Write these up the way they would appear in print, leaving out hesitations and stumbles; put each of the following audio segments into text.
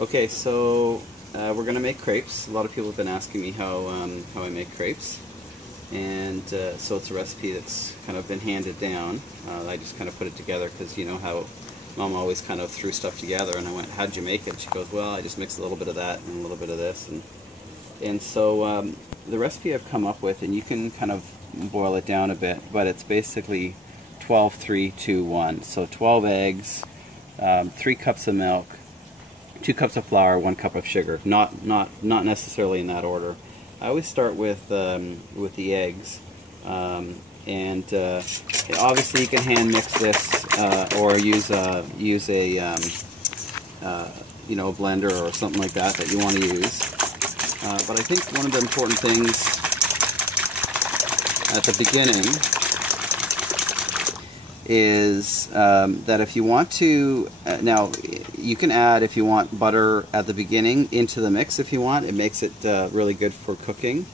Okay, so we're going to make crepes. A lot of people have been asking me how I make crepes. And so it's a recipe that's kind of been handed down. I just kind of put it together because you know how Mom always kind of threw stuff together, and I went, how'd you make it? She goes, well, I just mixed a little bit of that and a little bit of this. And so the recipe I've come up with, and you can kind of boil it down a bit, but it's basically 12, 3, 2, 1. So 12 eggs, 3 cups of milk, 2 cups of flour, 1 cup of sugar. Not necessarily in that order. I always start with the eggs, and obviously you can hand mix this or use a you know, blender or something like that you want to use. But I think one of the important things at the beginning is that if you want to, now you can add, if you want, butter at the beginning into the mix if you want. It makes it really good for cooking.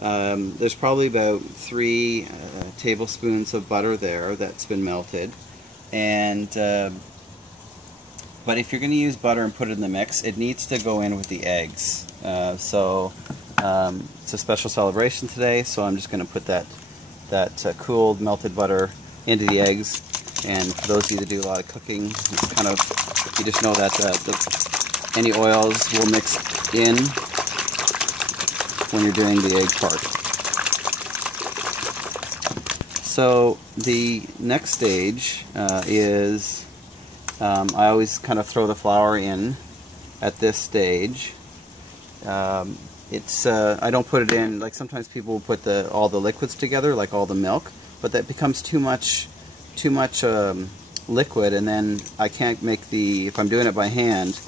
There's probably about 3 tablespoons of butter there that's been melted. And but if you're going to use butter and put it in the mix, it needs to go in with the eggs. So it's a special celebration today, so I'm just going to put that cooled melted butter into the eggs. And for those of you that do a lot of cooking, it's kind of, you just know that any oils will mix in when you're doing the egg part. So the next stage is I always kind of throw the flour in at this stage. I don't put it in, like sometimes people put all the liquids together, like all the milk, but that becomes too much liquid, and then I can't make if I'm doing it by hand,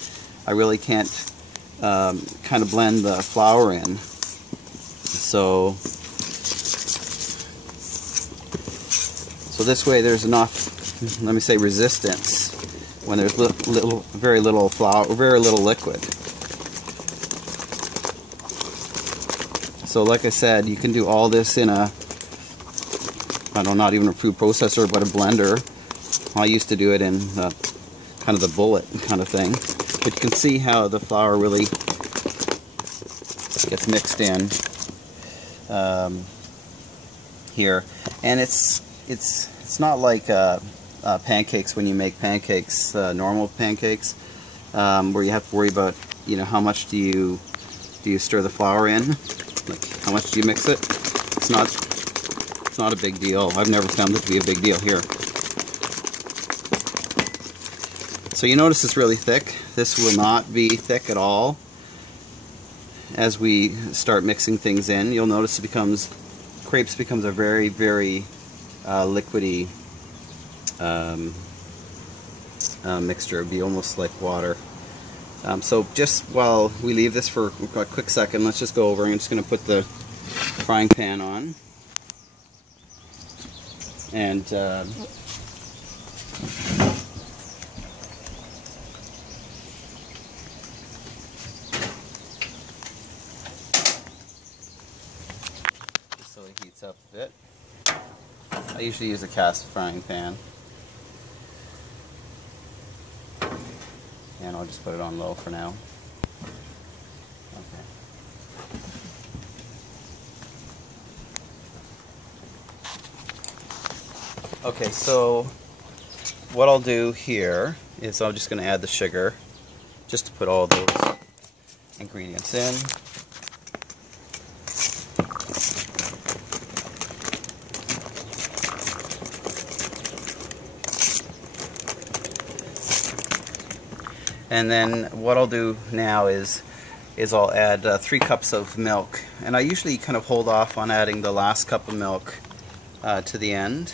I really can't kind of blend the flour in. So this way there's enough, let me say, resistance when there's very little flour, very little liquid. So like I said, you can do all this in a, I don't know, not even a food processor, but a blender. I used to do it in kind of the bullet kind of thing. But you can see how the flour really gets mixed in here. And it's not like pancakes when you make pancakes, normal pancakes, where you have to worry about, you know, how much do you stir the flour in, like how much do you mix it. It's not a big deal. I've never found it to be a big deal here. So you notice it's really thick. This will not be thick at all. As we start mixing things in, you'll notice crepes becomes a very, very liquidy mixture. It'd be almost like water. So just while we leave this for a quick second, let's just go over. I'm just going to put the frying pan on. And just so it heats up a bit. I usually use a cast frying pan. And I'll just put it on low for now. Okay, so what I'll do here is I'm just going to add the sugar, just to put all those ingredients in. And then what I'll do now is I'll add 3 cups of milk. And I usually kind of hold off on adding the last cup of milk to the end.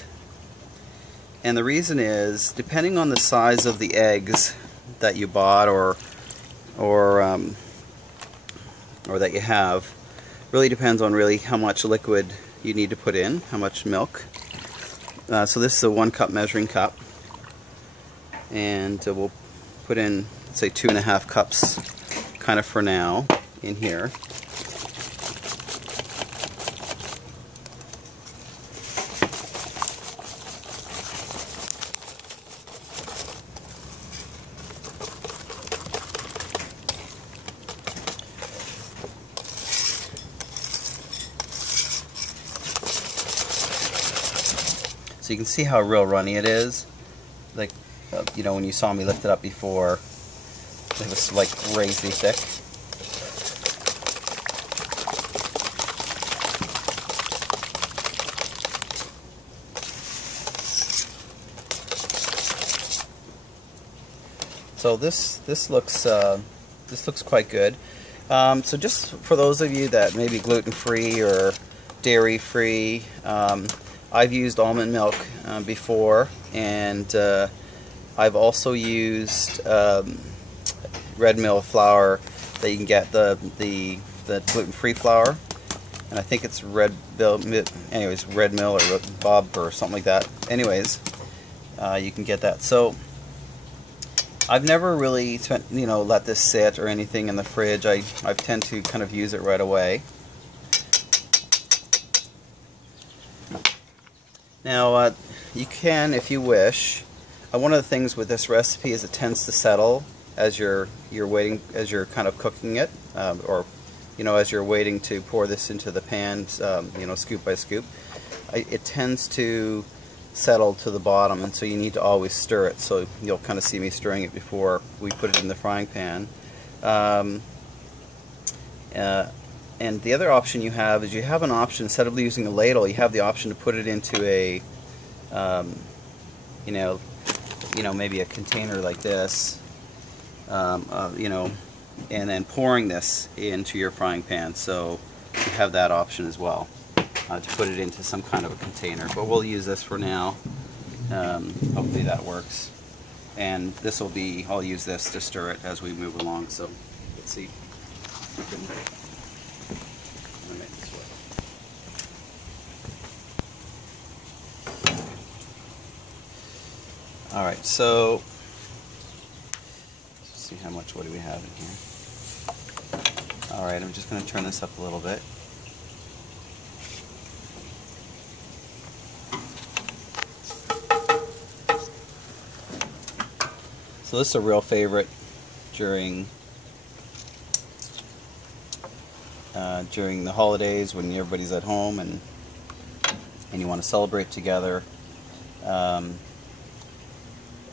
And the reason is, depending on the size of the eggs that you bought or that you have, really depends on how much liquid you need to put in, how much milk. So this is a 1 cup measuring cup, and we'll put in, say, 2.5 cups kind of for now in here. So you can see how real runny it is. Like, you know, when you saw me lift it up before, it was like crazy thick. So this looks quite good. So just for those of you that may be gluten-free or dairy-free, I've used almond milk before, and I've also used red mill flour that you can get, the gluten-free flour, and I think it's Red Mill or Bob or something like that. Anyways, you can get that. So I've never really let this sit or anything in the fridge. I tend to kind of use it right away. Now you can, if you wish. One of the things with this recipe is it tends to settle as you're kind of cooking it, or as you're waiting to pour this into the pan, scoop by scoop. It tends to settle to the bottom, and so you need to always stir it. So you'll kind of see me stirring it before we put it in the frying pan. And the other option you have is you have an option, instead of using a ladle, you have the option to put it into a maybe a container like this, and then pouring this into your frying pan. So you have that option as well, to put it into some kind of a container. But we'll use this for now. Hopefully that works. And this will be, I'll use this to stir it as we move along. So let's see. Alright, so let's see how much, what do we have in here? Alright, I'm just going to turn this up a little bit. So this is a real favorite during the holidays when everybody's at home and you want to celebrate together.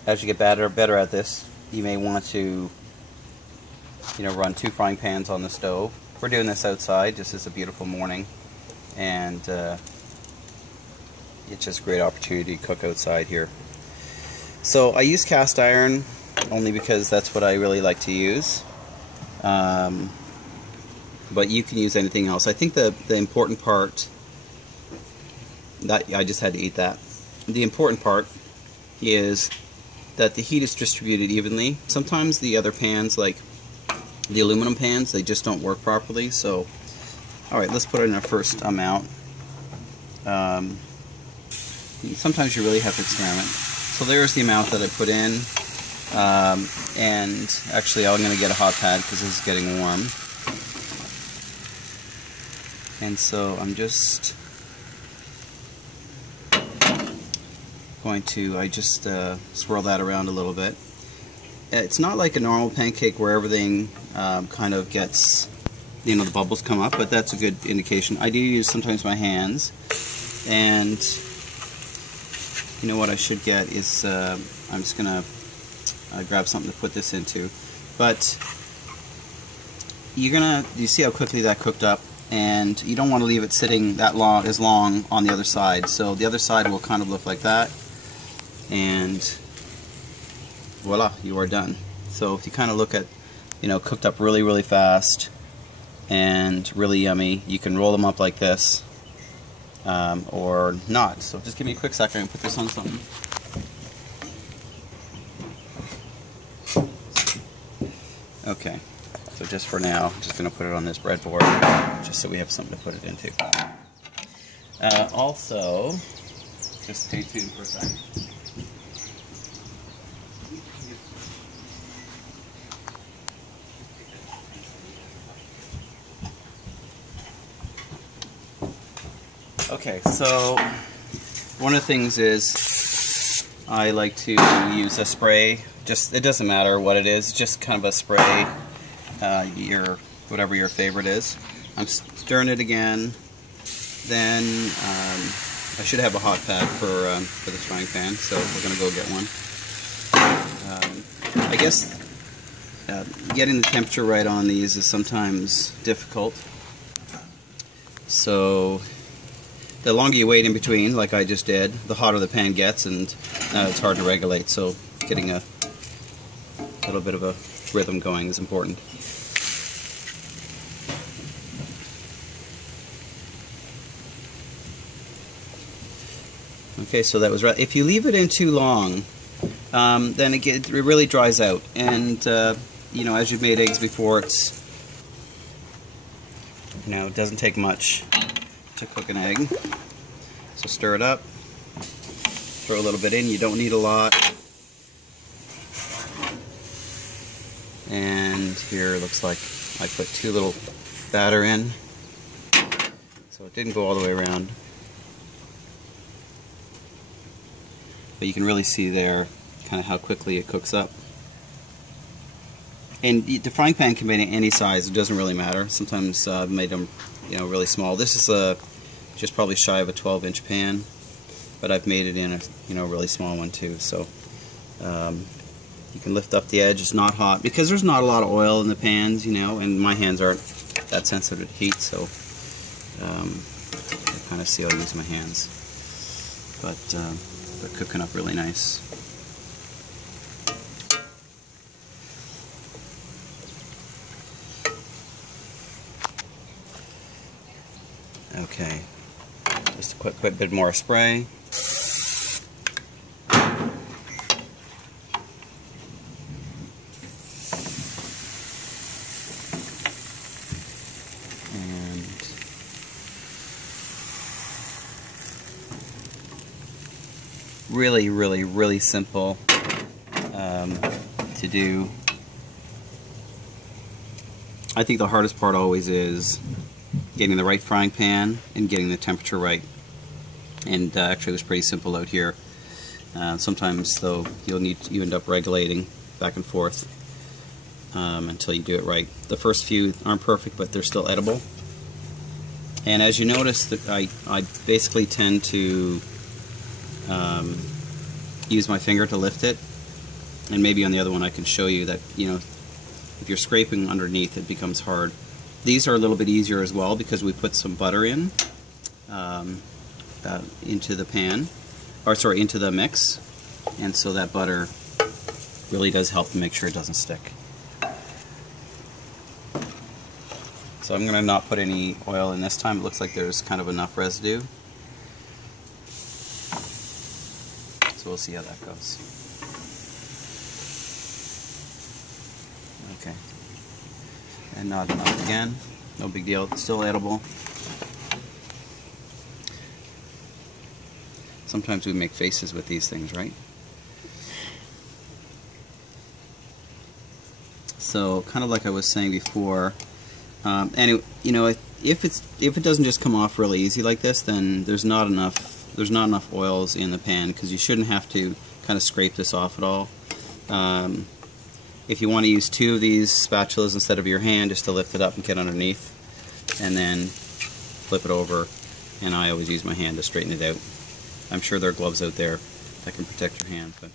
As you get better at this, you may want to run 2 frying pans on the stove. We're doing this outside, just as a beautiful morning, and it's just a great opportunity to cook outside here. So I use cast iron only because that's what I really like to use, but you can use anything else. I think the important part, that I just had to eat that, the important part is that the heat is distributed evenly. Sometimes the other pans, like the aluminum pans, they just don't work properly. So, alright, let's put it in our first amount. Sometimes you really have to experiment. So there's the amount that I put in. And actually I'm going to get a hot pad because this is getting warm. And so I'm just going to, swirl that around a little bit. It's not like a normal pancake where everything kind of gets, the bubbles come up, but that's a good indication. I do use sometimes my hands, and what I should get is, I'm just going to grab something to put this into. But you see how quickly that cooked up, and you don't want to leave it sitting that long on the other side. So the other side will kind of look like that, and voila, you are done. So if you kind of look at, cooked up really, really fast and really yummy, you can roll them up like this, or not. So just give me a quick second and put this on something. Okay, so just for now, I'm just going to put it on this breadboard, just so we have something to put it into. Also, just stay tuned for a second. Okay, so one of the things is I like to use a spray. It doesn't matter what it is, just kind of a spray, whatever your favorite is. I'm stirring it again, then I should have a hot pad for this frying pan, so we're going to go get one. I guess getting the temperature right on these is sometimes difficult. So the longer you wait in between, like I just did, the hotter the pan gets, and it's hard to regulate. So getting a little bit of a rhythm going is important. Okay, so that was right. If you leave it in too long, then it really dries out. And you know, as you've made eggs before, it's, you know, it doesn't take much to cook an egg. So stir it up, throw a little bit in. You don't need a lot. And here it looks like I put too little batter in, so it didn't go all the way around. But you can really see there kind of how quickly it cooks up. And the frying pan can be any size, it doesn't really matter. Sometimes I've made them, you know, really small. This is just probably shy of a 12-inch pan, but I've made it in a, you know, really small one too. So you can lift up the edge. It's not hot because there's not a lot of oil in the pans, you know, and my hands aren't that sensitive to heat, so I kind of see I'll use my hands. But they're cooking up really nice. Okay, just a quick bit more spray. And really simple to do. I think the hardest part always is getting the right frying pan and getting the temperature right. And actually it was pretty simple out here. Sometimes though you end up regulating back and forth until you do it right. The first few aren't perfect, but they're still edible. And as you notice, that I basically tend to use my finger to lift it, and maybe on the other one I can show you that, you know, if you're scraping underneath it becomes hard. These are a little bit easier as well because we put some butter in into the pan, or sorry, into the mix, and so that butter really does help to make sure it doesn't stick. So I'm going to not put any oil in this time. It looks like there's kind of enough residue. So we'll see how that goes. Okay. And not enough again. No big deal. It's still edible. Sometimes we make faces with these things, right? So, kind of like I was saying before, and you know, if it doesn't just come off really easy like this, then there's not enough oils in the pan, because you shouldn't have to kind of scrape this off at all. If you want to use two of these spatulas instead of your hand, just to lift it up and get underneath, and then flip it over, and I always use my hand to straighten it out. I'm sure there are gloves out there that can protect your hand. But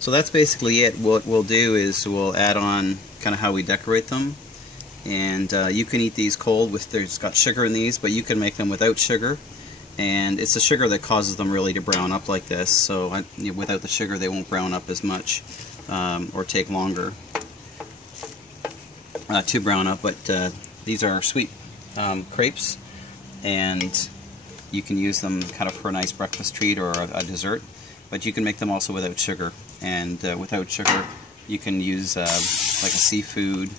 so that's basically it. What we'll do is we'll add on kind of how we decorate them. And you can eat these cold with, there's got sugar in these, but you can make them without sugar. And it's the sugar that causes them really to brown up like this. So without the sugar they won't brown up as much or take longer to brown up. But these are sweet crepes, and you can use them kind of for a nice breakfast treat or a dessert. But you can make them also without sugar. And without sugar you can use like a seafood,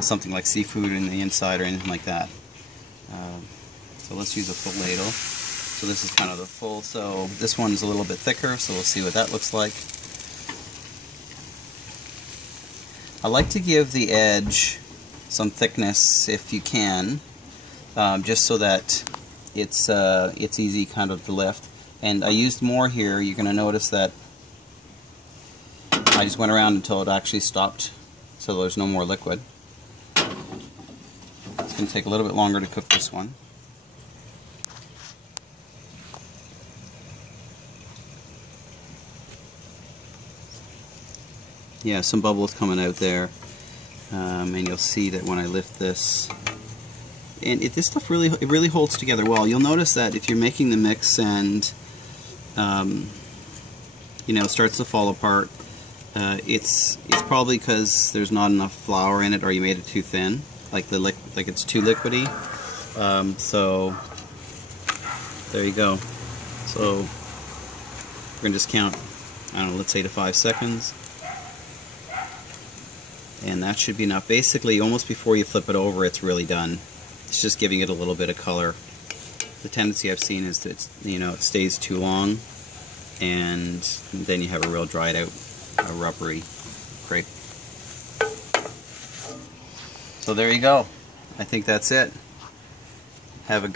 something like seafood in the inside or anything like that. So let's use a full ladle. So this is kind of the full, so this one's a little bit thicker, so we'll see what that looks like. I like to give the edge some thickness if you can, just so that it's easy kind of to lift. And I used more here. You're going to notice that I just went around until it actually stopped, so there's no more liquid. It's going to take a little bit longer to cook this one. yeah, some bubbles coming out there, and you'll see that when I lift this, and this stuff really holds together well. You'll notice that if you're making the mix and you know, it starts to fall apart, it's probably because there's not enough flour in it, or you made it too thin, like it's too liquidy. So there you go. So we're gonna just count, I don't know, let's say to 5 seconds, and that should be enough. Basically, almost before you flip it over, it's really done. It's just giving it a little bit of color. The tendency I've seen is that it stays too long, and then you have a real dried out, rubbery crepe. So there you go. I think that's it. Have a great